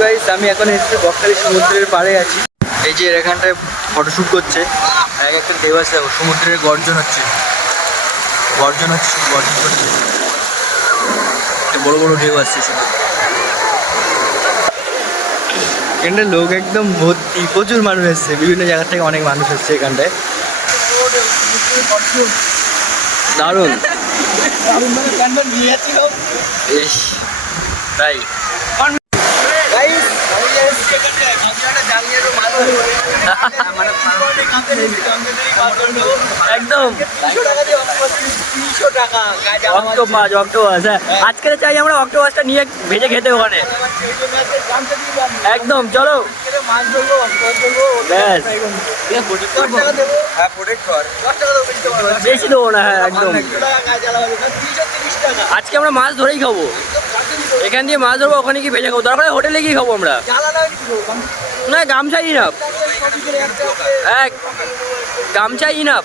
Guys আমি এখন এসেছি বকখালি সমুদ্রের পাড়ে আছি। এই যে এখানটায় ফটোশ্যুট করছে, এক একটা ঢেউ আছে, সমুদ্রের গর্জন হচ্ছে গর্জন করছে, বড় বড় ঢেউ আসছে শুধু। এখানটায় লোক একদম ভর্তি, প্রচুর মানুষ এসছে, বিভিন্ন জায়গা থেকে অনেক মানুষ এসছে এখানটায়। দারুণ ইস তাই একদম অক্টোপাস অক্টোপাস। হ্যাঁ আজকে চাই আমরা অক্টোপাসটা নিয়ে ভেজে খেতে ওখানে। একদম চলো ব্যাস, বেশি দেবো না। হ্যাঁ একদম, আজকে আমরা মাছ ধরেই খাবো, এখান দিয়ে মাছ ধরবো, ওখানে গিয়ে ভেজে খাবো, দরকার হোটেলে গিয়ে খাবো আমরা। না গামছাই ইনাফ, এক গামছাই ইনাফ।